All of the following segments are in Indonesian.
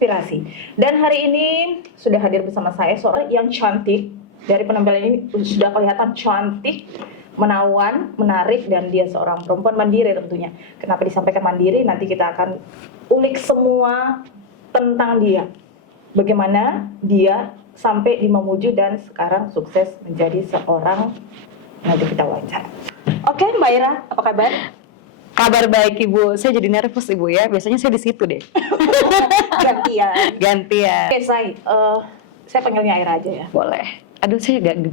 menginspirasi. Dan hari ini sudah hadir bersama saya seorang yang cantik. Dari penampilan ini sudah kelihatan cantik, menawan, menarik, dan dia seorang perempuan mandiri tentunya. Kenapa disampaikan mandiri? Nanti kita akan ulik semua tentang dia. Bagaimana dia sampai di Mamuju dan sekarang sukses menjadi seorang, nanti kita wawancara. Oke, Mbak Ira, apa kabar? Kabar baik Ibu, saya jadi nervous Ibu ya, biasanya saya di situ deh. Gantian. Oke, saya panggilnya Ira aja ya. Boleh. Aduh saya agak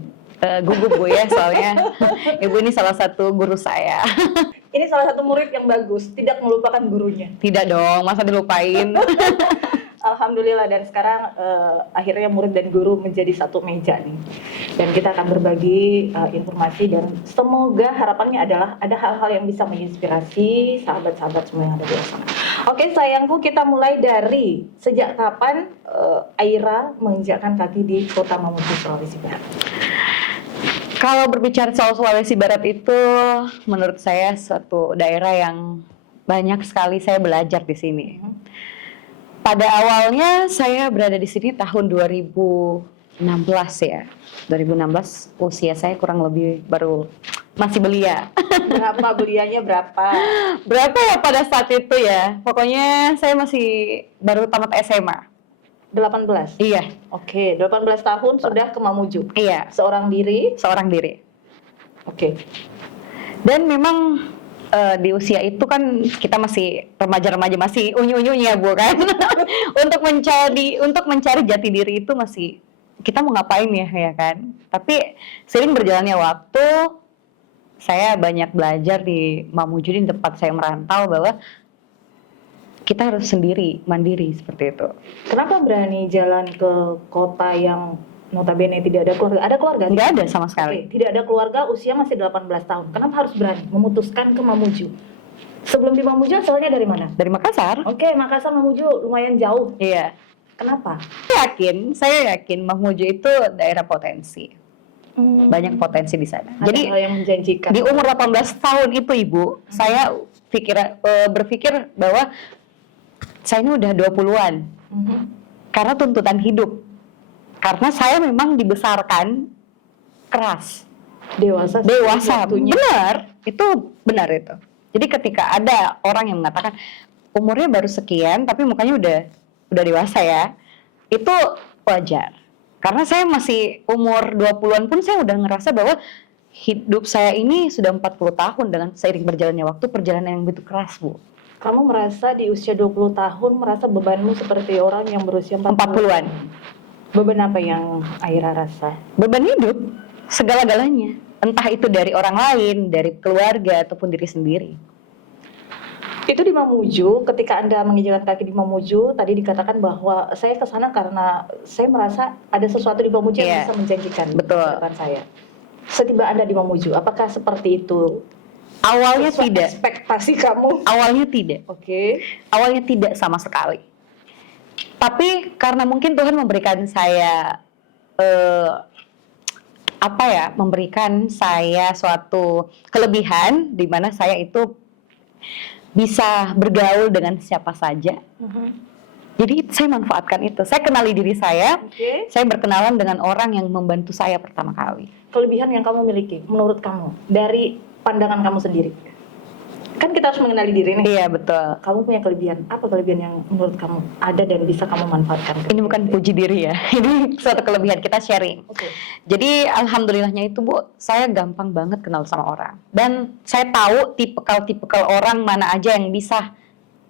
gugup Bu ya, soalnya Ibu ini salah satu guru saya. Ini salah satu murid yang bagus, tidak melupakan gurunya. Tidak dong, masa dilupain. Alhamdulillah, dan sekarang akhirnya murid dan guru menjadi satu meja nih. Dan kita akan berbagi informasi dan semoga harapannya adalah ada hal-hal yang bisa menginspirasi sahabat-sahabat semua yang ada di sana. Oke sayangku, kita mulai dari sejak kapan Aira menginjakkan kaki di kota Mamuju, Sulawesi Barat? Kalau berbicara soal Sulawesi Barat itu menurut saya suatu daerah yang banyak sekali saya belajar di sini. Pada awalnya saya berada di sini tahun 2016 ya. 2016 usia saya kurang lebih baru masih belia. Berapa belianya berapa? Berapa ya pada saat itu ya? Pokoknya saya masih baru tamat SMA. 18? Iya. Oke, 18 tahun sudah ke Mamuju? Iya. Seorang diri? Seorang diri. Oke. Dan memang di usia itu kan kita masih remaja-remaja, masih unyu-unyunya Bu kan. untuk mencari jati diri itu masih kita mau ngapain ya kan. Tapi sering berjalannya waktu saya banyak belajar di Mamuju, di tempat saya merantau, bahwa kita harus sendiri, mandiri seperti itu. Kenapa berani jalan ke kota yang notabene tidak ada keluarga? Ada keluarga? Nggak ada sama sekali. Oke, tidak ada keluarga, usia masih 18 tahun. Kenapa harus berani memutuskan ke Mamuju? Sebelum di Mamuju asalnya dari mana? Dari Makassar. Oke, Makassar Mamuju lumayan jauh. Iya. Kenapa? Saya yakin Mamuju itu daerah potensi. Banyak potensi di sana. Ada Jadi hal yang menjanjikan. di umur 18 tahun itu Ibu, saya berpikir bahwa saya ini udah 20-an. Karena tuntutan hidup. Karena saya memang dibesarkan keras. Dewasa. Benar. Itu benar itu. Jadi ketika ada orang yang mengatakan umurnya baru sekian tapi mukanya udah dewasa ya, itu wajar. Karena saya masih umur 20-an pun saya udah ngerasa bahwa hidup saya ini sudah 40 tahun dengan seiring berjalannya waktu, perjalanan yang begitu keras, Bu. Kamu merasa di usia 20 tahun merasa bebanmu seperti orang yang berusia 40-an. Beban apa yang Aira rasa? Beban hidup, segala-galanya. Entah itu dari orang lain, dari keluarga, ataupun diri sendiri. Itu di Mamuju, ketika Anda menginjakkan kaki di Mamuju, tadi dikatakan bahwa saya ke sana karena saya merasa ada sesuatu di Mamuju yang bisa menjanjikan. Betul. Saya. Setiba Anda di Mamuju, apakah seperti itu? Awalnya tidak. Ekspektasi kamu? Awalnya tidak. Oke. Awalnya tidak sama sekali. Tapi karena mungkin Tuhan memberikan saya memberikan saya suatu kelebihan di mana saya itu bisa bergaul dengan siapa saja. Jadi saya manfaatkan itu. Saya kenali diri saya. Saya berkenalan dengan orang yang membantu saya pertama kali. Kelebihan yang kamu miliki menurut kamu dari pandangan kamu sendiri? Kan kita harus mengenali diri nih. Iya, betul. Kamu punya kelebihan. Apa kelebihan yang menurut kamu ada dan bisa kamu manfaatkan? Ini bukan puji diri ya. Ini suatu kelebihan, kita sharing. Jadi alhamdulillahnya itu Bu, saya gampang banget kenal sama orang. Dan saya tahu tipikal orang mana aja yang bisa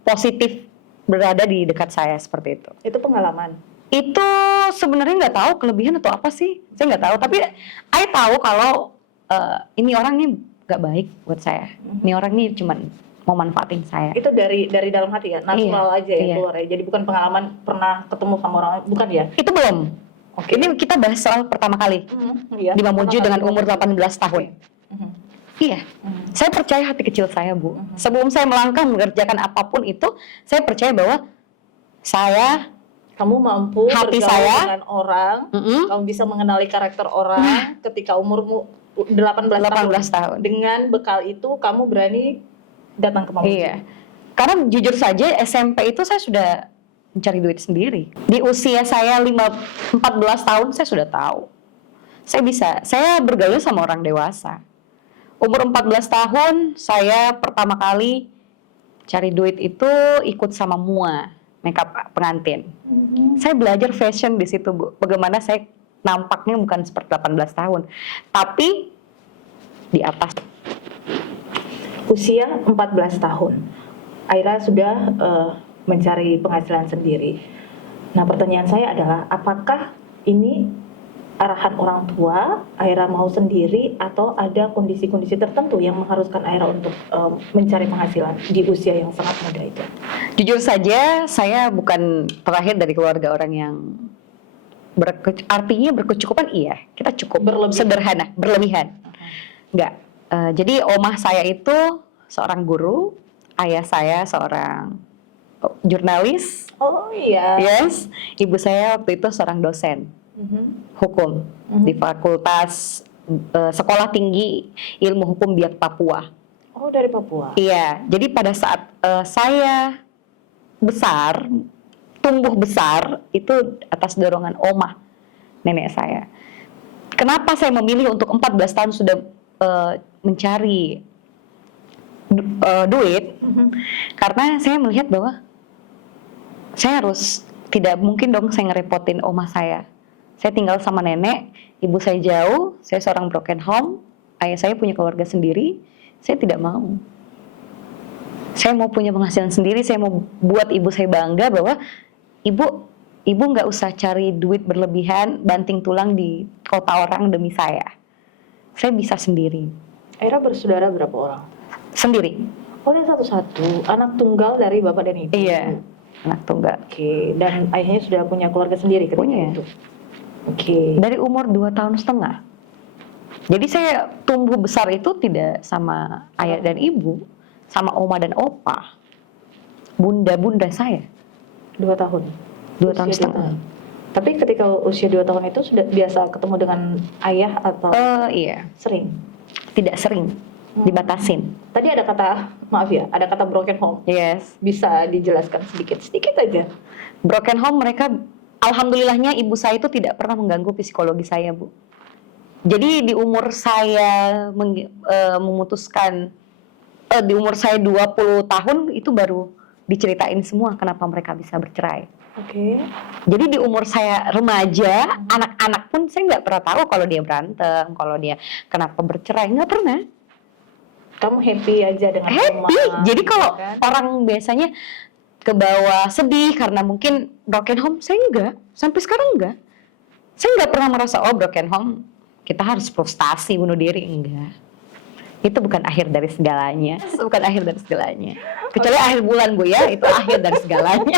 positif berada di dekat saya seperti itu. Itu pengalaman? Itu sebenarnya nggak tahu kelebihan atau apa sih. Saya nggak tahu. Tapi saya tahu kalau ini orang nih gak baik buat saya. Ini orang nih cuman mau manfaatin saya. Itu dari dalam hati ya, natural aja ya keluar ya. Jadi bukan pengalaman pernah ketemu sama orang, bukan ya? Itu belum. Ini kita bahas soal pertama kali di Mamuju dengan umur 18 tahun. Iya. Saya percaya hati kecil saya, Bu. Sebelum saya melangkah mengerjakan apapun itu, saya percaya bahwa kamu mampu hati bergaul saya dengan orang, kamu bisa mengenali karakter orang ketika umurmu 18 tahun. Dengan bekal itu kamu berani datang ke Mamuju. Iya. Karena jujur saja SMP itu saya sudah mencari duit sendiri. Di usia saya 14 tahun saya sudah tahu. Saya bergaul sama orang dewasa. Umur 14 tahun saya pertama kali cari duit itu ikut sama MUA, makeup pengantin. Saya belajar fashion di situ, Bu. Bagaimana saya nampaknya bukan seperti 18 tahun, tapi di atas. Usia 14 tahun, Aira sudah mencari penghasilan sendiri. Nah, pertanyaan saya adalah, apakah ini arahan orang tua, Aira mau sendiri, atau ada kondisi-kondisi tertentu yang mengharuskan Aira untuk mencari penghasilan di usia yang sangat muda itu? Jujur saja, saya bukan terlahir dari keluarga orang yang artinya berkecukupan, iya, kita cukup sederhana, berlebihan. Enggak. Jadi omah saya itu seorang guru, ayah saya seorang jurnalis. Oh iya. Yes, ibu saya waktu itu seorang dosen hukum di Fakultas Sekolah Tinggi Ilmu Hukum Biak Papua. Oh, dari Papua. Iya, jadi pada saat saya tumbuh besar itu atas dorongan omah nenek saya. Kenapa saya memilih untuk 14 tahun sudah mencari duit? Karena saya melihat bahwa saya tidak mungkin dong saya ngerepotin omah saya. Saya tinggal sama nenek, ibu saya jauh, saya seorang broken home, ayah saya punya keluarga sendiri, saya tidak mau. Saya mau punya penghasilan sendiri, saya mau buat ibu saya bangga bahwa ibu nggak usah cari duit berlebihan, banting tulang di kota orang demi saya. Saya bisa sendiri. Aira bersaudara berapa orang? Sendiri. Oh, dia satu-satu, anak tunggal dari bapak dan ibu. Iya, anak tunggal. Oke, dan ayahnya sudah punya keluarga sendiri ketika Punya. itu? Oke. Dari umur 2,5 tahun. Jadi saya tumbuh besar itu tidak sama ayah dan ibu, sama oma dan opa. Bunda-bunda saya. 2 tahun? 2,5 tahun. Tapi ketika usia 2 tahun itu sudah biasa ketemu dengan ayah atau Iya, sering? tidak sering, dibatasin. Tadi ada kata, maaf ya, ada kata broken home. Yes. Bisa dijelaskan sedikit aja? Broken home mereka, alhamdulillahnya ibu saya itu tidak pernah mengganggu psikologi saya, Bu. Jadi di umur saya memutuskan, di umur saya 20 tahun itu baru diceritain semua kenapa mereka bisa bercerai. Oke. Jadi di umur saya remaja, anak-anak pun saya nggak pernah tahu kalau dia berantem, kalau dia kenapa bercerai, nggak pernah. Kamu happy aja dengan Happy. rumah, Jadi kalau kan? orang biasanya ke bawah sedih karena mungkin broken home, saya enggak. Sampai sekarang enggak. Saya nggak pernah merasa, oh broken home, kita harus frustasi, bunuh diri. Enggak. Itu bukan akhir dari segalanya. Bukan akhir dari segalanya. Kecuali akhir bulan, Bu, ya. Itu akhir dari segalanya.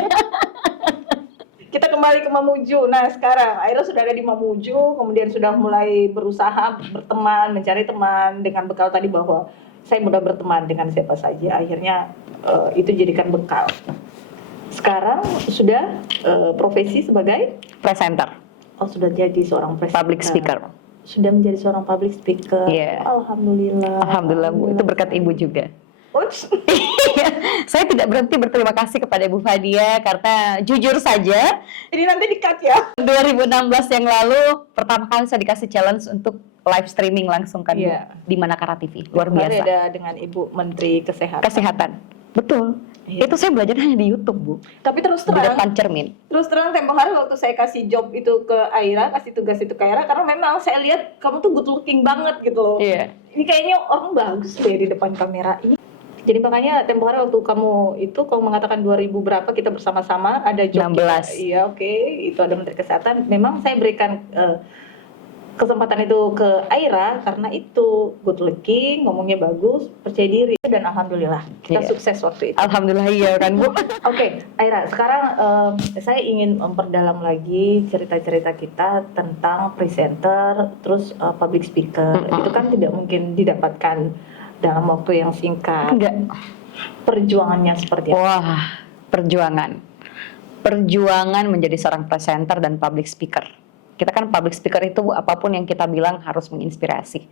Kita kembali ke Mamuju. Nah, sekarang Aira sudah ada di Mamuju, kemudian sudah mulai berusaha berteman, mencari teman dengan bekal tadi bahwa saya mudah berteman dengan siapa saja. Akhirnya itu jadikan bekal. Sekarang sudah profesi sebagai Presenter, sudah jadi seorang presenter. public speaker. Sudah menjadi seorang public speaker. Iya. Alhamdulillah. Alhamdulillah, Bu. Itu berkat Ibu juga. Ups. Saya tidak berhenti berterima kasih kepada Ibu Fadia karena jujur saja Ini nanti di-cut ya. 2016 yang lalu pertama kali saya dikasih challenge untuk live streaming langsung kan, Bu, Iya. di Manakara TV. Luar Kemarin biasa. ada dengan Ibu Menteri Kesehatan. Kesehatan. Betul. Iya. Itu saya belajar hanya di YouTube, Bu. Tapi terus Di terang, depan cermin. tempo hari waktu saya kasih job itu ke Aira, kasih tugas itu ke Aira, karena memang saya lihat kamu tuh good looking banget gitu loh. Iya. Ini kayaknya orang bagus deh di depan kamera ini. Jadi makanya tempo hari waktu kamu mengatakan 2000 berapa kita bersama-sama ada job 16. Iya, oke. Itu ada Menteri Kesehatan. Memang saya berikan kesempatan itu ke Aira karena itu good looking, ngomongnya bagus, percaya diri, dan alhamdulillah kita Iya. sukses waktu itu. Alhamdulillah iya kan, Bu. Oke, Aira, sekarang saya ingin memperdalam lagi cerita-cerita kita tentang presenter, terus public speaker. Itu kan tidak mungkin didapatkan dalam waktu yang singkat. Enggak. Perjuangannya seperti apa? Wah, perjuangan menjadi seorang presenter dan public speaker. Kita kan public speaker itu apapun yang kita bilang harus menginspirasi.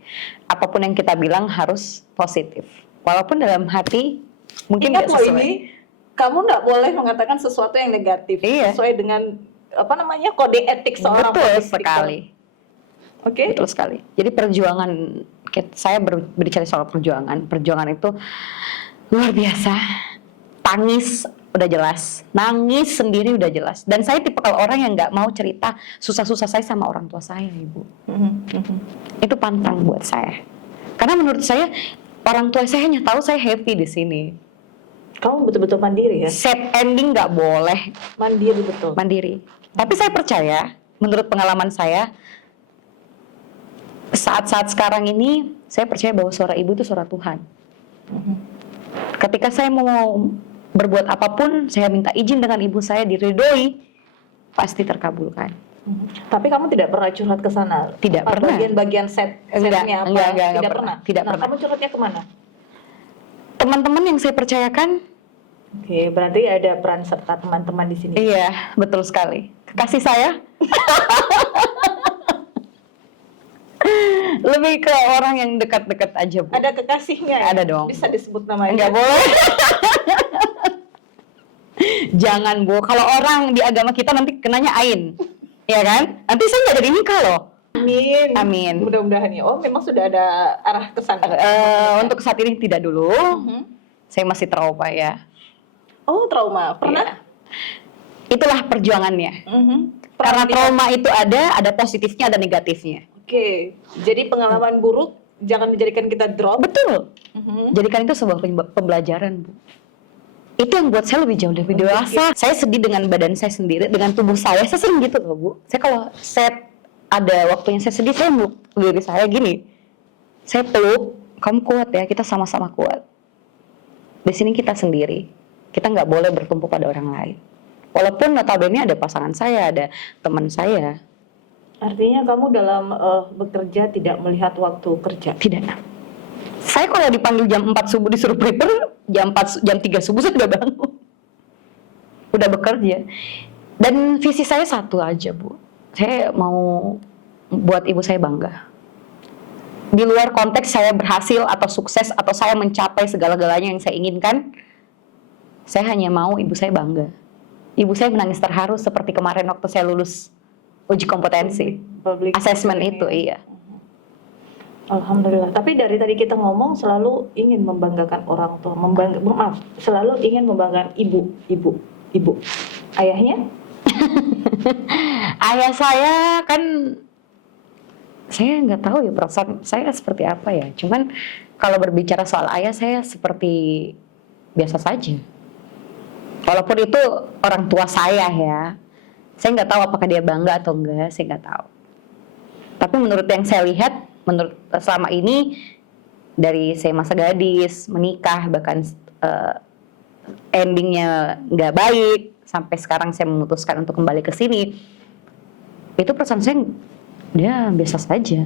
Apapun yang kita bilang harus positif. Walaupun dalam hati mungkin Ingat nggak loh sesuai. ini, kamu nggak boleh mengatakan sesuatu yang negatif Iya. sesuai dengan kode etik seorang Betul public speaker. sekali. Oke. Betul sekali. Jadi perjuangan, saya berbicara soal perjuangan. Perjuangan itu luar biasa. Tangis udah jelas, nangis sendiri udah jelas. Dan saya tipe kalau orang yang nggak mau cerita susah-susah saya sama orang tua saya, Ibu. Itu pantang buat saya. Karena menurut saya orang tua saya hanya tahu saya happy di sini. Kamu betul-betul mandiri ya? Sad ending nggak boleh. Mandiri betul. Mandiri. Tapi saya percaya, menurut pengalaman saya, saat-saat sekarang ini, saya percaya bahwa suara ibu itu suara Tuhan. Ketika saya mau berbuat apapun, saya minta izin dengan ibu saya, diridhoi, pasti terkabulkan. Tapi kamu tidak pernah curhat ke sana? Tidak pernah. Bagian-bagian setnya apa? Enggak Tidak pernah. Tidak Nah, pernah. kamu curhatnya kemana? Teman-teman yang saya percayakan, Oke, berarti ada peran serta teman-teman di sini. iya, betul sekali. Kekasih saya, lebih ke orang yang dekat-dekat aja, Bu. Ada kekasihnya? Ya? Ada dong. Bisa disebut namanya? Enggak boleh. Jangan, Bu. Kalau orang di agama kita nanti kenanya ain. Ya kan? Nanti saya nggak jadi nikah loh. Amin. Amin. Mudah-mudahan ya. Oh, memang sudah ada arah ke sana. Untuk saat ini tidak dulu. Saya masih trauma ya. Oh, trauma. Pernah? Iya. Itulah perjuangannya. Karena Pernah trauma itu ada positifnya, ada negatifnya. Oke. Jadi pengalaman buruk jangan menjadikan kita drop. Betul. Jadikan itu sebuah pembelajaran, Bu. Itu yang buat saya lebih jauh lebih dewasa. Saya sedih dengan badan saya sendiri, dengan tubuh saya. Saya sering gitu loh, Bu. Saya kalau ada waktunya saya sedih, saya meluk diri saya gini. Saya peluk, kamu kuat ya, kita sama-sama kuat. Di sini kita sendiri. Kita nggak boleh bertumpu pada orang lain. Walaupun notabene ada pasangan saya, ada teman saya. Artinya kamu dalam bekerja tidak melihat waktu kerja? Tidak. Saya kalau dipanggil jam 4 subuh disuruh prepare, jam 3 subuh saya udah bangun. Udah bekerja. Dan visi saya satu aja, Bu. Saya mau buat ibu saya bangga. Di luar konteks saya berhasil atau sukses atau saya mencapai segala-galanya yang saya inginkan, saya hanya mau ibu saya bangga. Ibu saya menangis terharu seperti kemarin waktu saya lulus uji kompetensi. Public Assessment speaking. itu, iya. Alhamdulillah. Tapi dari tadi kita ngomong selalu ingin membanggakan orang tua, selalu ingin membanggakan ibu. Ayahnya? Ayah saya kan, saya nggak tahu ya perasaan saya seperti apa ya. Cuman kalau berbicara soal ayah saya seperti biasa saja. Walaupun itu orang tua saya ya. Saya nggak tahu apakah dia bangga atau enggak, saya nggak tahu. Tapi menurut yang saya lihat, menurut selama ini dari saya masa gadis, menikah, bahkan endingnya nggak baik, sampai sekarang saya memutuskan untuk kembali ke sini, itu perasaan saya dia biasa saja.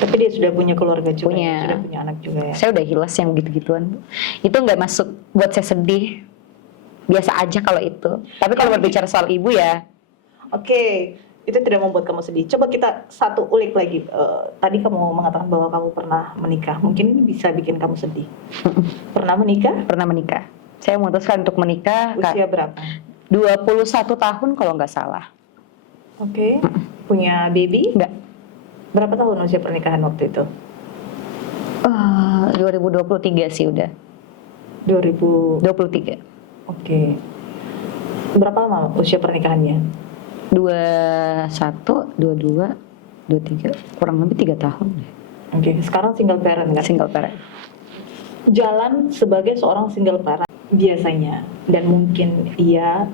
Tapi dia sudah punya keluarga juga, Punya. sudah punya anak juga ya. Saya udah hilas yang gitu-gituan, Bu. Itu nggak masuk buat saya sedih. Biasa aja kalau itu. Tapi kalau berbicara soal ibu ya, Oke, itu tidak membuat kamu sedih. Coba kita satu ulik lagi. Tadi kamu mengatakan bahwa kamu pernah menikah. Mungkin ini bisa bikin kamu sedih. Pernah menikah? pernah menikah. Saya memutuskan untuk menikah Usia berapa? 21 tahun kalau nggak salah. Oke. Punya baby? Enggak. Berapa tahun usia pernikahan waktu itu? 2023 sih udah. 2000. 23. Oke. Berapa lama usia pernikahannya? 21, 22, 23, kurang lebih 3 tahun. Oke. Sekarang single parent kan? Single parent. Jalan sebagai seorang single parent biasanya, dan mungkin iya,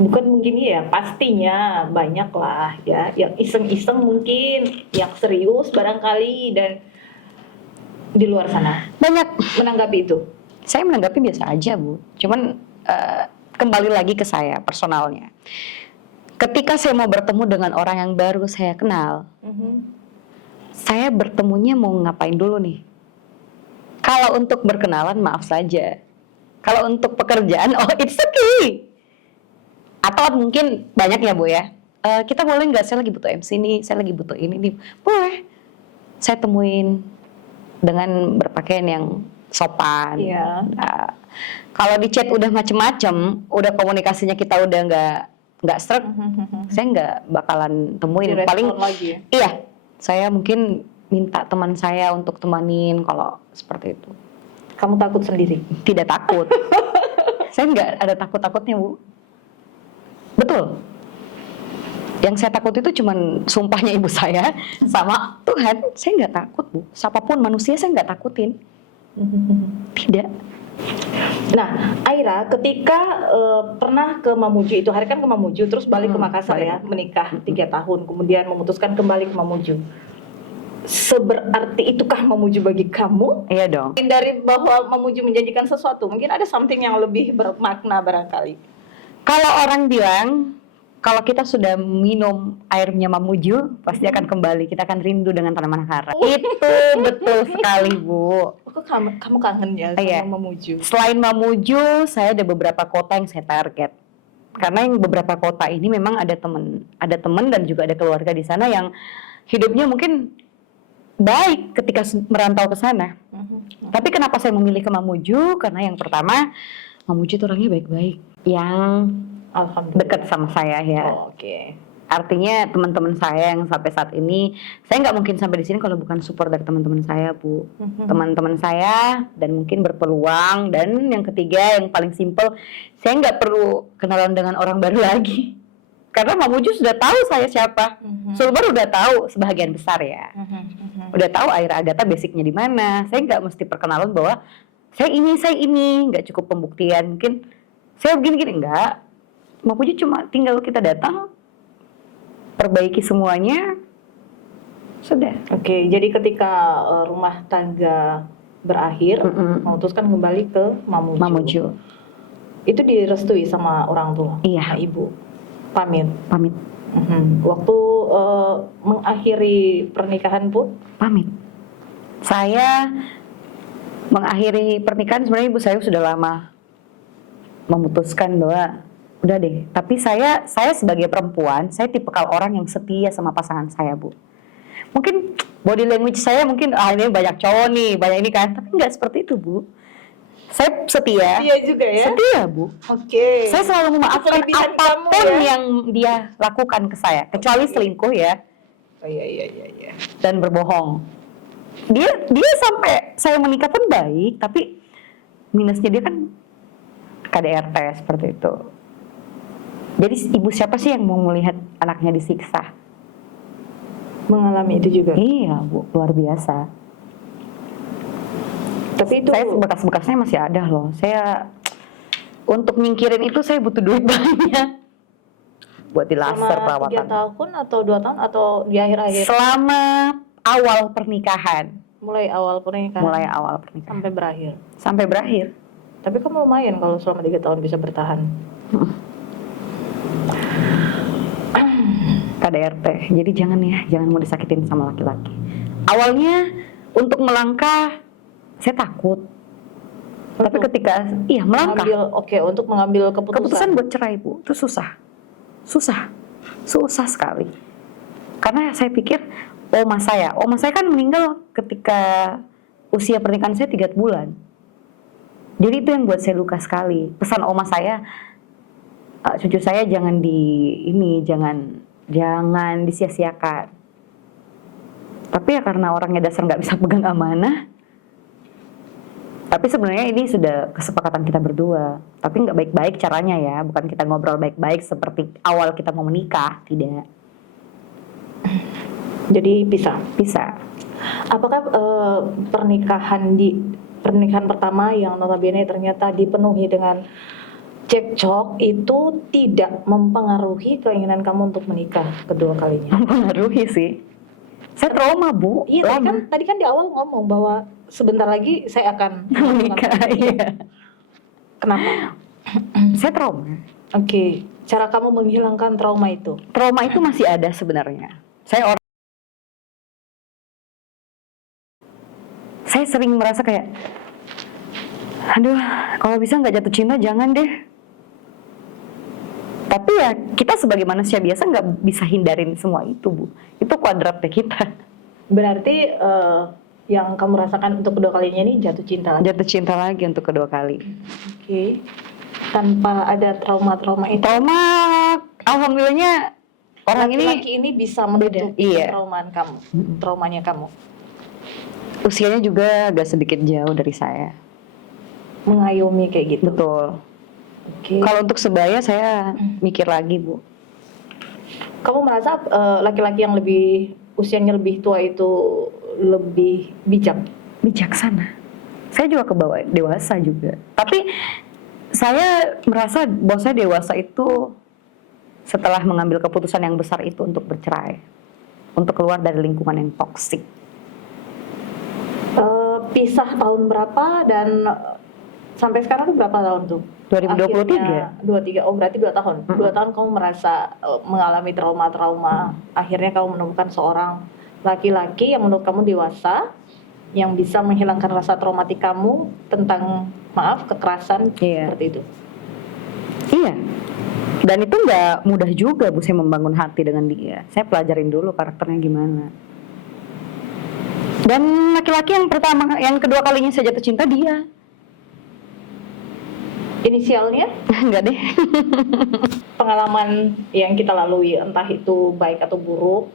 bukan mungkin iya, pastinya banyak lah ya, yang iseng-iseng mungkin, yang serius barangkali, dan di luar sana Banyak. menanggapi itu. Saya menanggapi biasa aja, Bu. Cuman kembali lagi ke saya personalnya. Ketika saya mau bertemu dengan orang yang baru saya kenal, saya bertemunya mau ngapain dulu nih? Kalau untuk berkenalan, maaf saja. Kalau untuk pekerjaan, oh it's okay. Atau mungkin banyak ya, Bu ya. Kita boleh nggak, saya lagi butuh MC nih, saya lagi butuh ini nih. Boleh. Saya temuin dengan berpakaian yang sopan. Iya. Kalau di chat udah macem-macem, udah komunikasinya kita udah nggak seret, saya nggak bakalan temuin. Direspon Paling lagi ya? iya, saya mungkin minta teman saya untuk temanin kalau seperti itu. Kamu takut sendiri? Tidak takut. Saya nggak ada takut-takutnya, Bu. Betul. Yang saya takut itu cuman sumpahnya ibu saya sama Tuhan. Saya nggak takut, Bu. Siapapun manusia saya nggak takutin. Tidak. Nah, Aira, ketika pernah ke Mamuju itu, hari kan ke Mamuju, terus balik ke Makassar balik. ya, menikah 3 tahun, kemudian memutuskan kembali ke Mamuju. Seberarti itukah Mamuju bagi kamu? Iya dong. Dari bahwa Mamuju menjanjikan sesuatu, mungkin ada something yang lebih bermakna barangkali. Kalau orang bilang, kalau kita sudah minum airnya Mamuju, pasti akan kembali. Kita akan rindu dengan tanaman kara. Itu betul sekali, Bu. Kok kamu kangen ya sama Iya. Mamuju? Selain Mamuju, saya ada beberapa kota yang saya target. Karena yang beberapa kota ini memang ada teman dan juga ada keluarga di sana yang hidupnya mungkin baik ketika merantau ke sana. Tapi kenapa saya memilih ke Mamuju? Karena yang pertama, Mamuju itu orangnya baik-baik, yang Alhamdulillah. dekat sama saya ya. Oh, oke. Artinya teman-teman saya yang sampai saat ini, saya nggak mungkin sampai di sini kalau bukan support dari teman-teman saya, Bu. Teman-teman saya dan mungkin berpeluang. Dan yang ketiga yang paling simpel, saya nggak perlu kenalan dengan orang baru lagi. Karena Mamuju sudah tahu saya siapa. Sulbar udah tahu sebagian besar ya. Udah tahu Aira Agatha basicnya di mana. Saya nggak mesti perkenalan bahwa saya ini, nggak cukup pembuktian. Mungkin saya begini-gini, enggak. Mamuju cuma tinggal kita datang, perbaiki semuanya, sudah. Oke, jadi ketika rumah tangga berakhir, memutuskan kembali ke Mamuju. Mamuju. Itu direstui sama orang tua, Iya. sama ibu. Pamit. Waktu mengakhiri pernikahan pun, Pamit. Saya mengakhiri pernikahan, sebenarnya ibu saya sudah lama memutuskan bahwa udah deh. Tapi saya sebagai perempuan, saya tipikal orang yang setia sama pasangan saya, Bu. Mungkin body language saya mungkin ini banyak cowok nih, banyak ini kan, tapi nggak seperti itu, Bu. Saya setia. iya juga ya. Setia, Bu. Oke. Saya selalu memaafkan Kelebihan kamu apapun ya. yang dia lakukan ke saya, kecuali selingkuh ya. Oh, iya. Dan berbohong. Dia sampai saya menikah pun baik, tapi minusnya dia kan KDRT seperti itu. Jadi ibu siapa sih yang mau melihat anaknya disiksa? Mengalami itu juga. Iya, Bu, luar biasa. Tapi itu Saya bekas-bekasnya masih ada loh. Saya untuk nyingkirin itu saya butuh duit banyak buat di laser selama 3 perawatan. tahun atau 2 tahun atau di akhir-akhir? Selama awal pernikahan, Mulai awal pernikahan sampai berakhir. sampai berakhir. Tapi kamu lumayan kalau selama 3 tahun bisa bertahan. KDRT. Jadi jangan mau disakitin sama laki-laki. Awalnya untuk melangkah saya takut. Tapi ketika melangkah, Untuk mengambil keputusan buat cerai, Bu, itu susah sekali. Karena saya pikir oma saya kan meninggal ketika usia pernikahan saya 3 bulan. Jadi itu yang buat saya luka sekali. Pesan oma saya, cucu saya jangan disia-siakan. Tapi ya karena orangnya dasar nggak bisa pegang amanah. Tapi sebenarnya ini sudah kesepakatan kita berdua. Tapi nggak baik-baik caranya ya. Bukan kita ngobrol baik-baik seperti awal kita mau menikah. Tidak. Jadi pisah. Apakah pernikahan pertama yang notabene ternyata dipenuhi dengan cekcok itu tidak mempengaruhi keinginan kamu untuk menikah kedua kalinya? Mempengaruhi sih. Saya trauma, Bu. Iya, tadi kan di awal ngomong bahwa sebentar lagi saya akan menikah. Iya. Kenapa? Saya trauma. Oke, cara kamu menghilangkan trauma itu? Trauma itu masih ada sebenarnya. Saya sering merasa kayak, aduh, kalau bisa nggak jatuh cinta jangan deh. Tapi ya kita sebagai manusia biasa nggak bisa hindarin semua itu, Bu. Itu kuadratnya kita. Berarti yang kamu rasakan untuk kedua kalinya ini jatuh cinta lagi? Jatuh cinta lagi untuk kedua kali. Oke. Tanpa ada trauma-trauma itu, Trauma, alhamdulillahnya orang laki-laki ini ini bisa menutupi Iya. traumanya kamu. usianya juga agak sedikit jauh dari saya. Mengayomi kayak gitu. Betul. Oke. Kalau untuk sebaya saya mikir lagi, Bu. Kamu merasa laki-laki yang usianya lebih tua itu lebih bijak? Bijaksana. Saya juga kebawa dewasa juga. Tapi saya merasa bahwa saya dewasa itu setelah mengambil keputusan yang besar itu untuk bercerai. Untuk keluar dari lingkungan yang toksik. Pisah tahun berapa dan sampai sekarang tuh berapa tahun tuh? 2023. Akhirnya 23. Oh, berarti 2 tahun. 2 tahun kamu merasa mengalami trauma-trauma. Akhirnya kamu menemukan seorang laki-laki yang menurut kamu dewasa, yang bisa menghilangkan rasa traumatik kamu tentang kekerasan Iya. seperti itu. Iya. Dan itu nggak mudah juga, Bu, saya membangun hati dengan dia. Saya pelajarin dulu karakternya gimana. Dan laki-laki yang kedua kalinya saya jatuh cinta dia. Inisialnya, Enggak deh. pengalaman yang kita lalui entah itu baik atau buruk,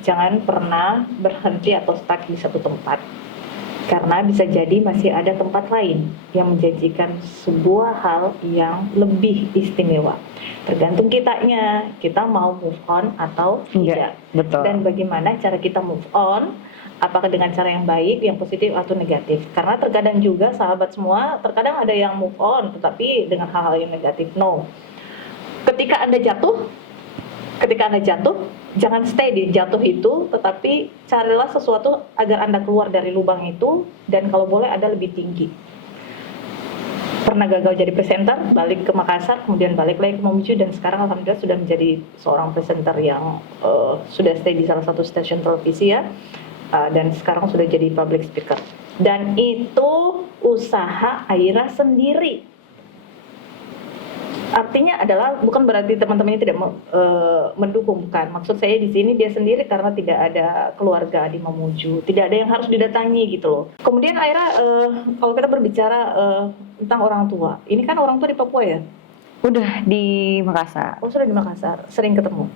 jangan pernah berhenti atau stuck di satu tempat. Karena bisa jadi masih ada tempat lain yang menjanjikan sebuah hal yang lebih istimewa. Tergantung kitanya, kita mau move on atau tidak. Betul. Dan bagaimana cara kita move on, apakah dengan cara yang baik, yang positif atau negatif. Karena terkadang juga sahabat semua, terkadang ada yang move on tetapi dengan hal-hal yang negatif. No. Ketika Anda jatuh, jangan stay di jatuh itu, tetapi carilah sesuatu agar Anda keluar dari lubang itu, dan kalau boleh Anda lebih tinggi. Pernah gagal jadi presenter, balik ke Makassar, kemudian balik lagi ke Mamuju, dan sekarang alhamdulillah sudah menjadi seorang presenter yang sudah stay di salah satu stasiun televisi ya, dan sekarang sudah jadi public speaker. Dan itu usaha Aira sendiri. Artinya adalah bukan berarti teman-temannya tidak mendukung, bukan. Maksud saya di sini dia sendiri karena tidak ada keluarga di Mamuju, tidak ada yang harus didatangi gitu loh. Kemudian Aira, kalau kita berbicara tentang orang tua, ini kan orang tua di Papua ya? Udah di Makassar. Oh, sudah di Makassar, sering ketemu?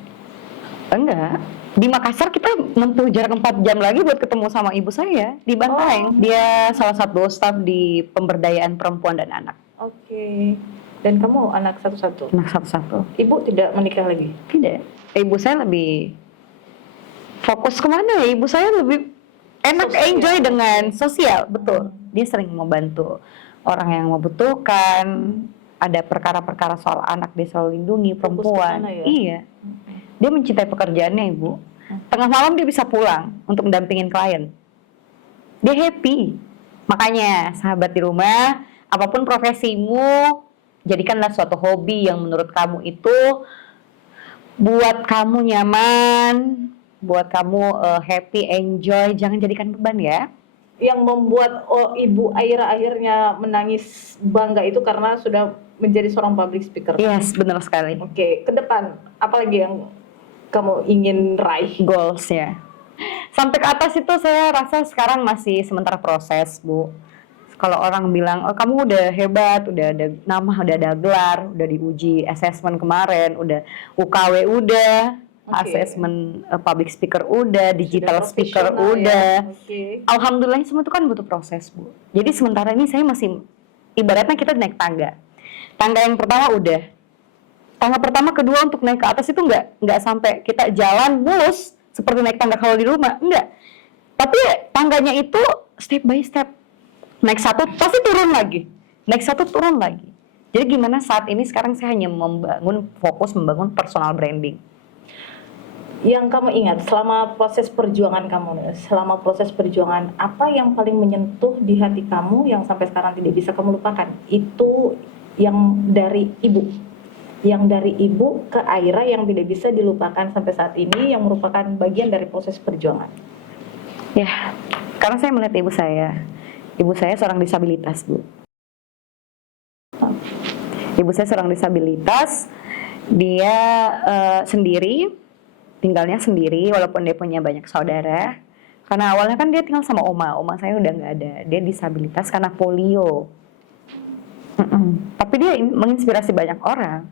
Enggak. Di Makassar kita menempuh jarak 4 jam lagi buat ketemu sama ibu saya di Bantaeng. Dia salah satu staf di pemberdayaan perempuan dan anak. Oke. Dan kamu anak satu-satu? Anak satu-satu. Ibu tidak menikah lagi? Tidak. Ibu saya lebih fokus kemana ya? Ibu saya lebih enak Sosial. enjoy dengan sosial, betul. Dia sering membantu orang yang membutuhkan. Ada perkara-perkara soal anak dia selalu lindungi, Fokus ke perempuan. sana ya? Iya. Dia mencintai pekerjaannya, Ibu. Tengah malam dia bisa pulang untuk mendampingin klien. Dia happy. Makanya, sahabat di rumah, apapun profesimu, jadikanlah suatu hobi yang menurut kamu itu buat kamu nyaman, buat kamu happy, enjoy. Jangan jadikan beban ya. Yang membuat Ibu Aira akhirnya menangis bangga itu karena sudah menjadi seorang public speaker. Yes, benar sekali. Oke, ke depan apalagi yang kamu ingin raih? Goals ya. Sampai ke atas itu saya rasa sekarang masih sementara proses, Bu. Kalau orang bilang, oh kamu udah hebat, udah ada nama, udah ada gelar, udah diuji assessment kemarin, udah UKW udah, assessment public speaker udah, digital speaker udah. Ya. Alhamdulillah semua itu kan butuh proses, Bu. Jadi sementara ini saya masih, ibaratnya kita naik tangga. Tangga yang pertama udah. Tangga pertama, kedua untuk naik ke atas itu nggak sampai kita jalan mulus seperti naik tangga kalau di rumah, enggak. Tapi tangganya itu step by step. Naik satu pasti turun lagi. Naik satu turun lagi. Jadi gimana saat ini sekarang saya hanya fokus membangun personal branding. Yang kamu ingat selama proses perjuangan kamu, selama proses perjuangan apa yang paling menyentuh di hati kamu yang sampai sekarang tidak bisa kamu lupakan? Itu yang dari ibu. Yang dari ibu ke Aira yang tidak bisa dilupakan sampai saat ini, yang merupakan bagian dari proses perjuangan. Ya, karena saya melihat ibu saya. Ibu saya seorang disabilitas, Bu. Ibu saya seorang disabilitas. Dia sendiri, tinggalnya sendiri walaupun dia punya banyak saudara. Karena awalnya kan dia tinggal sama oma saya udah nggak ada. Dia disabilitas karena polio. Tapi dia menginspirasi banyak orang.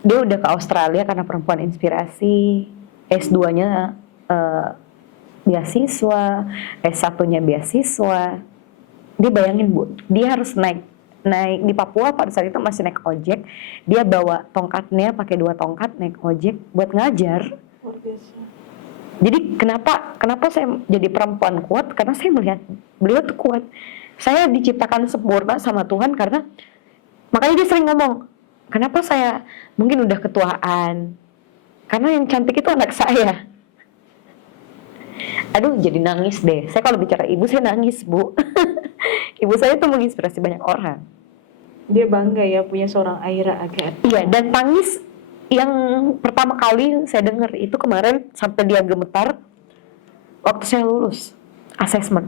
Dia udah ke Australia karena perempuan inspirasi. S2-nya beasiswa, S1-nya beasiswa. Dia bayangin Bu, dia harus naik di Papua pada saat itu masih naik ojek. Dia bawa tongkatnya, pakai 2 tongkat naik ojek buat ngajar. Luar biasa. Jadi kenapa saya jadi perempuan kuat? Karena saya melihat beliau tuh kuat. Saya diciptakan sempurna sama Tuhan karena makanya dia sering ngomong, kenapa saya mungkin udah ketuaan? Karena yang cantik itu anak saya. Aduh, jadi nangis deh. Saya kalau bicara ibu, saya nangis, Bu. Ibu saya tuh menginspirasi banyak orang. Dia bangga ya punya seorang Aira Aga. Iya, dan tangis yang pertama kali saya dengar itu kemarin sampai dia gemetar waktu saya lulus asesmen.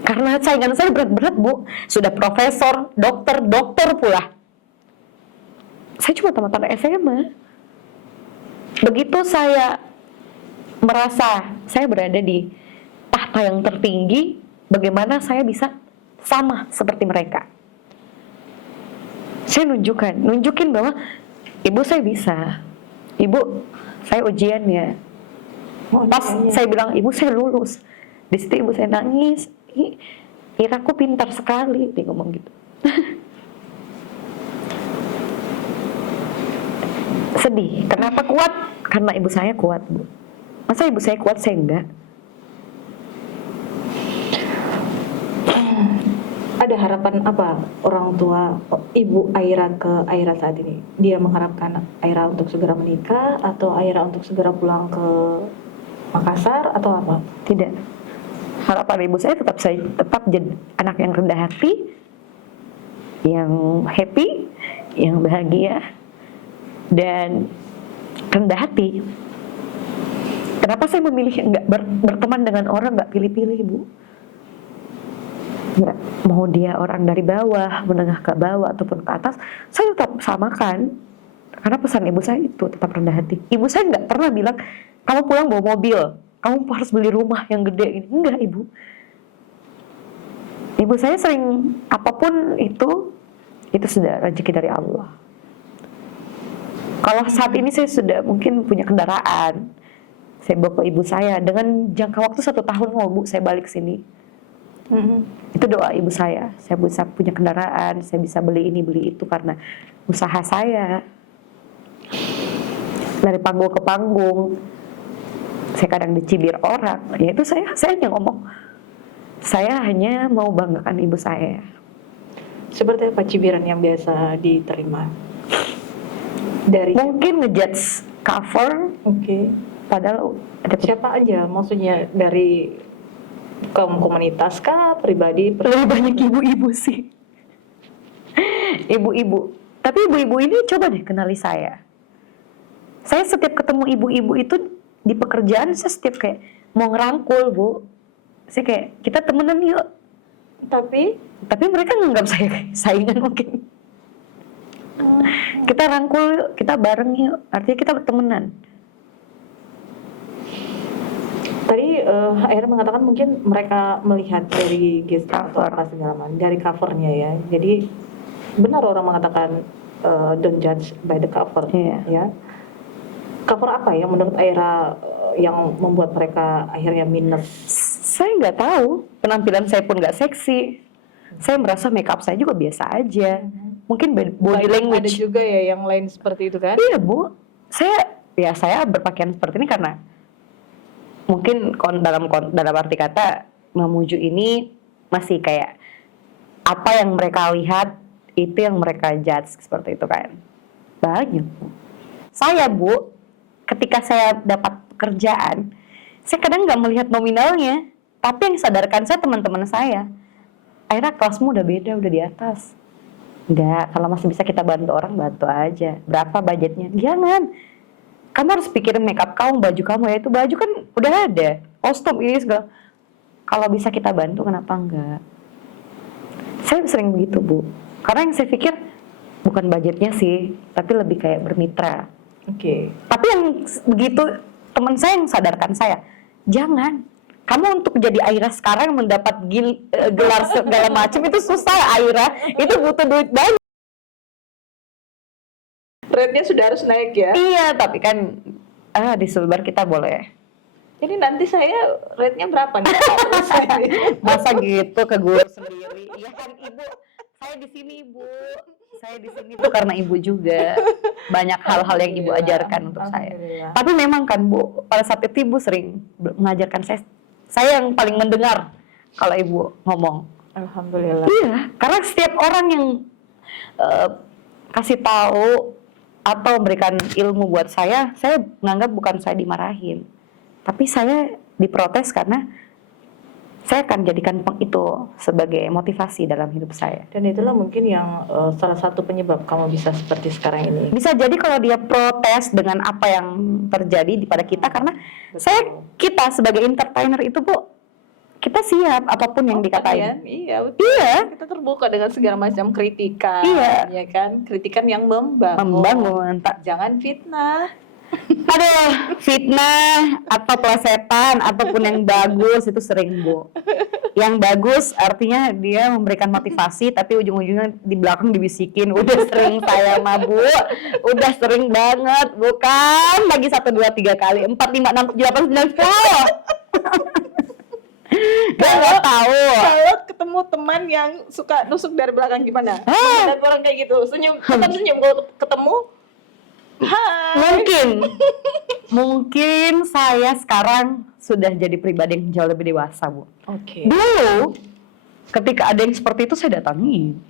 Karena saingan saya berat-berat, Bu. Sudah profesor, dokter pula. Saya cuma tamat SMA. Begitu saya merasa saya berada di tahta yang tertinggi, bagaimana saya bisa sama seperti mereka. Saya nunjukin bahwa ibu saya bisa. Ibu, saya ujiannya. Pas saya bilang ibu saya lulus, di situ ibu saya nangis. Iraku pintar sekali, dia ngomong gitu. Sedih. Kenapa kuat? Karena ibu saya kuat, Bu. Masa ibu saya kuat, saya enggak? Ada harapan apa orang tua Ibu Aira ke Aira saat ini? Dia mengharapkan Aira untuk segera menikah atau Aira untuk segera pulang ke Makassar atau apa? Tidak. Harapan ibu saya tetap jadi anak yang rendah hati, yang happy, yang bahagia, dan rendah hati. Kenapa saya memilih nggak berteman dengan orang nggak pilih-pilih, Bu? Nggak mau dia orang dari bawah, menengah ke bawah ataupun ke atas, saya tetap samakan. Karena pesan ibu saya itu tetap rendah hati. Ibu saya nggak pernah bilang kamu pulang bawa mobil, kamu harus beli rumah yang gede. Enggak, Ibu. Ibu saya sering apapun itu sudah rezeki dari Allah. Kalau saat ini saya sudah mungkin punya kendaraan, saya bawa ke ibu saya dengan jangka waktu 1 tahun, Bu, saya balik sini. Itu doa ibu saya bisa punya kendaraan, saya bisa beli ini beli itu karena usaha saya. Dari panggung ke panggung, saya kadang dicibir orang, ya itu saya hanya ngomong, saya hanya mau banggakan ibu saya. Seperti apa cibiran yang biasa diterima? Dari Mungkin ngejudge cover, padahal ada siapa aja? Maksudnya dari komunitas kah, pribadi? lebih banyak ibu-ibu sih. Ibu-ibu. Tapi ibu-ibu ini coba deh kenali saya. Saya setiap ketemu ibu-ibu itu di pekerjaan, saya setiap kayak mau ngerangkul, Bu. Saya kayak, kita temenan yuk. Tapi mereka nganggap saya saingan mungkin. Kita rangkul yuk, kita bareng yuk. Artinya kita temenan. Tadi Aira mengatakan mungkin mereka melihat dari gestur atau apa segala macam, dari covernya ya. Jadi benar orang mengatakan don't judge by the cover, ya. Cover apa yang menurut Aira yang membuat mereka akhirnya minus? Saya nggak tahu. Penampilan saya pun nggak seksi. Saya merasa make up saya juga biasa aja. Mungkin body language. Ada juga ya yang lain seperti itu kan? Iya, Bu. Saya berpakaian seperti ini karena mungkin dalam arti kata memuju ini masih kayak apa yang mereka lihat itu yang mereka judge seperti itu kan. Banyak. Saya, Bu, ketika saya dapat pekerjaan, saya kadang nggak melihat nominalnya, tapi yang sadarkan saya teman-teman saya. Akhirnya kelasmu udah beda, udah di atas. Enggak, kalau masih bisa kita bantu orang, bantu aja. Berapa budgetnya? Jangan. Kamu harus pikirin makeup kamu, baju kamu, ya itu baju kan udah ada. Kostum ini segala. Kalau bisa kita bantu, kenapa enggak? Saya sering begitu, Bu. Karena yang saya pikir bukan budgetnya sih, tapi lebih kayak bermitra. Tapi yang begitu teman saya yang sadarkan saya, jangan. Kamu untuk jadi Aira sekarang mendapat gelar segala macam itu susah, Aira. Itu butuh duit banyak. Rate-nya sudah harus naik ya. Iya, tapi kan di Sulbar kita boleh. Jadi nanti saya rate-nya berapa nih? Masa gitu ke guru sendiri? Iya kan Ibu, saya di sini Ibu. Saya di sini tuh karena Ibu juga. Banyak hal-hal yang Ibu ajarkan untuk saya. Tapi memang kan Bu, pada saat itu Ibu sering mengajarkan saya. Saya yang paling mendengar kalau Ibu ngomong. Alhamdulillah. Iya, karena setiap orang yang kasih tahu atau memberikan ilmu buat saya menganggap bukan saya dimarahin. Tapi saya diprotes karena saya akan jadikan itu sebagai motivasi dalam hidup saya. Dan itulah mungkin yang salah satu penyebab kamu bisa seperti sekarang ini. Bisa jadi kalau dia protes dengan apa yang terjadi pada kita, karena kita sebagai entertainer itu Bu, kita siap apapun yang dikatain. Iya, betul. Iya. Kita terbuka dengan segala macam kritikan, Iya. ya kan? Kritikan yang membangun. Jangan fitnah. Aduh, fitnah atau plesetan ataupun yang bagus itu sering Bu. Yang bagus artinya dia memberikan motivasi, tapi ujung-ujungnya di belakang dibisikin. Udah sering saya mah Bu, udah sering banget. Bukan lagi 1, 2, 3 kali, 4, 5, 6, 7, 8, 9, 10. Gak tahu. Kalau ketemu teman yang suka nusuk dari belakang gimana? Ada orang kayak gitu, tetap senyum kalau ketemu. Hai. Mungkin saya sekarang sudah jadi pribadi yang jauh lebih dewasa Bu. Oke. Dulu ketika ada yang seperti itu saya datangi.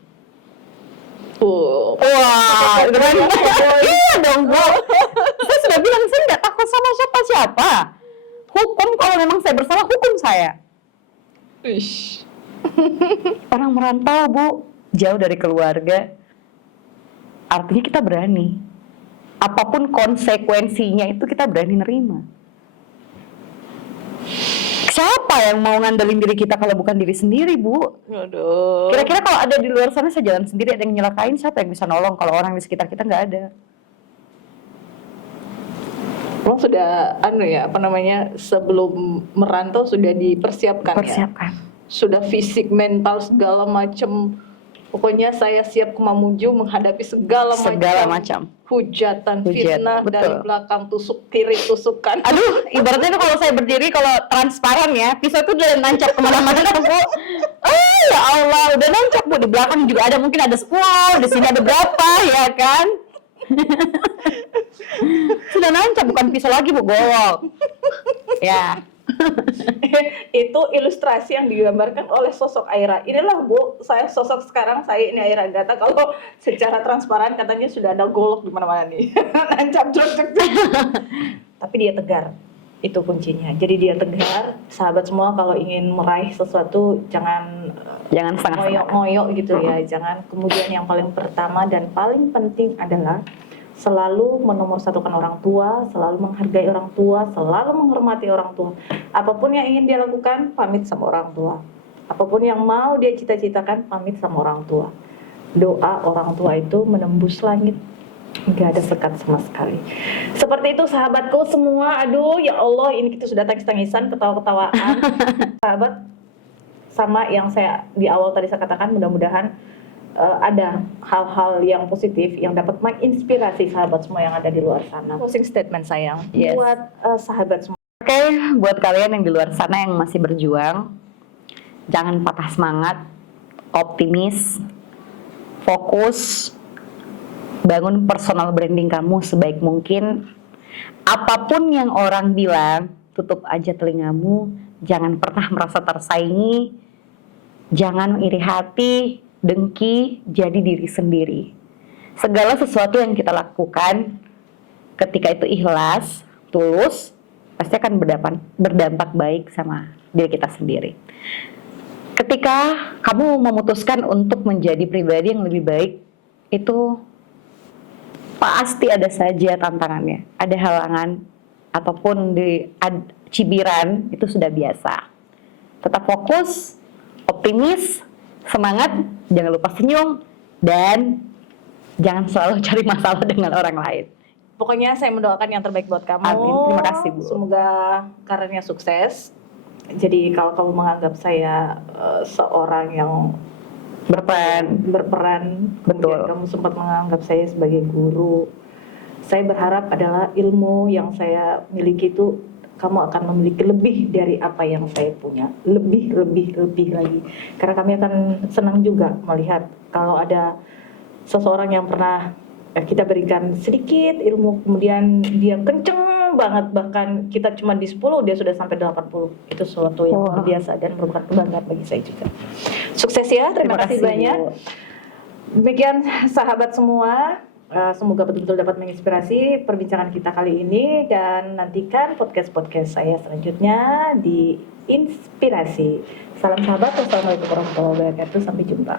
Wah, itu kan iya dong Bu. Saya sudah bilang saya nggak takut sama siapa-siapa. Hukum, kalau memang saya bersalah, hukum saya. Ish. Orang merantau Bu, jauh dari keluarga, artinya kita berani. Apapun konsekuensinya itu kita berani nerima. Siapa yang mau ngandelin diri kita kalau bukan diri sendiri Bu? Aduh. Kira-kira kalau ada di luar sana saya jalan sendiri, ada yang nyelakain, siapa yang bisa nolong kalau orang di sekitar kita nggak ada? Emang sudah sebelum merantau sudah dipersiapkan ya? Sudah fisik, mental, segala macam. Pokoknya saya siap ke Mamuju menghadapi segala macam hujatan, fitnah, betul. dari belakang, tusuk kiri, tusukan. Aduh, ibaratnya tuh kalau saya berdiri, kalau transparan ya, pisau tuh udah nancap kemana-mana Bu. Ya Allah, udah nancap Bu. Di belakang juga ada, mungkin ada 10, di sini ada berapa, ya kan? Sudah nancap, bukan pisau lagi Bu, golok. Ya. Itu ilustrasi yang digambarkan oleh sosok Aira. Inilah Bu, saya sosok sekarang, saya ini Aira Agatha. Kalau secara transparan katanya sudah ada golok di mana-mana nih. Nancap jok. Tapi dia tegar. Itu kuncinya. Jadi dia tegar. Sahabat semua kalau ingin meraih sesuatu jangan ngoyok-ngoyok gitu ya. Jangan. Kemudian yang paling pertama dan paling penting adalah selalu menomorsatukan orang tua, selalu menghargai orang tua, selalu menghormati orang tua. Apapun yang ingin dia lakukan, pamit sama orang tua. Apapun yang mau dia cita-citakan, pamit sama orang tua. Doa orang tua itu menembus langit. Nggak ada sekat sama sekali. Seperti itu sahabatku semua. Aduh ya Allah, ini kita sudah tangis-tangisan, ketawa-ketawaan. Sahabat, sama yang saya di awal tadi saya katakan, mudah-mudahan ada hal-hal yang positif yang dapat menginspirasi sahabat semua yang ada di luar sana. Closing statement sayang buat sahabat semua. Oke, buat kalian yang di luar sana yang masih berjuang, jangan patah semangat, optimis, fokus, bangun personal branding kamu sebaik mungkin. Apapun yang orang bilang, tutup aja telingamu, jangan pernah merasa tersaingi, jangan iri hati, dengki, jadi diri sendiri. Segala sesuatu yang kita lakukan ketika itu ikhlas, tulus, pasti akan berdampak baik sama diri kita sendiri. Ketika kamu memutuskan untuk menjadi pribadi yang lebih baik, itu pasti ada saja tantangannya, ada halangan ataupun cibiran, itu sudah biasa. Tetap fokus, optimis, semangat, jangan lupa senyum, dan jangan selalu cari masalah dengan orang lain. Pokoknya saya mendoakan yang terbaik buat kamu. Amin, terima kasih Bu. Semoga karirnya sukses. Jadi kalau kamu menganggap saya seorang yang berperan, Betul. kemudian kamu sempat menganggap saya sebagai guru, saya berharap adalah ilmu yang saya miliki itu kamu akan memiliki lebih dari apa yang saya punya, lebih lagi. Karena kami akan senang juga melihat kalau ada seseorang yang pernah kita berikan sedikit ilmu, kemudian dia kenceng banget, bahkan kita cuma di 10 dia sudah sampai 80. Itu sesuatu yang luar biasa dan merupakan kebanggaan bagi saya juga. Sukses ya, terima kasih banyak. Bu. Demikian sahabat semua, semoga betul-betul dapat menginspirasi perbincangan kita kali ini, dan nantikan podcast-podcast saya selanjutnya di Inspirasi. Salam sahabat, wassalamualaikum warahmatullahi wabarakatuh, sampai jumpa.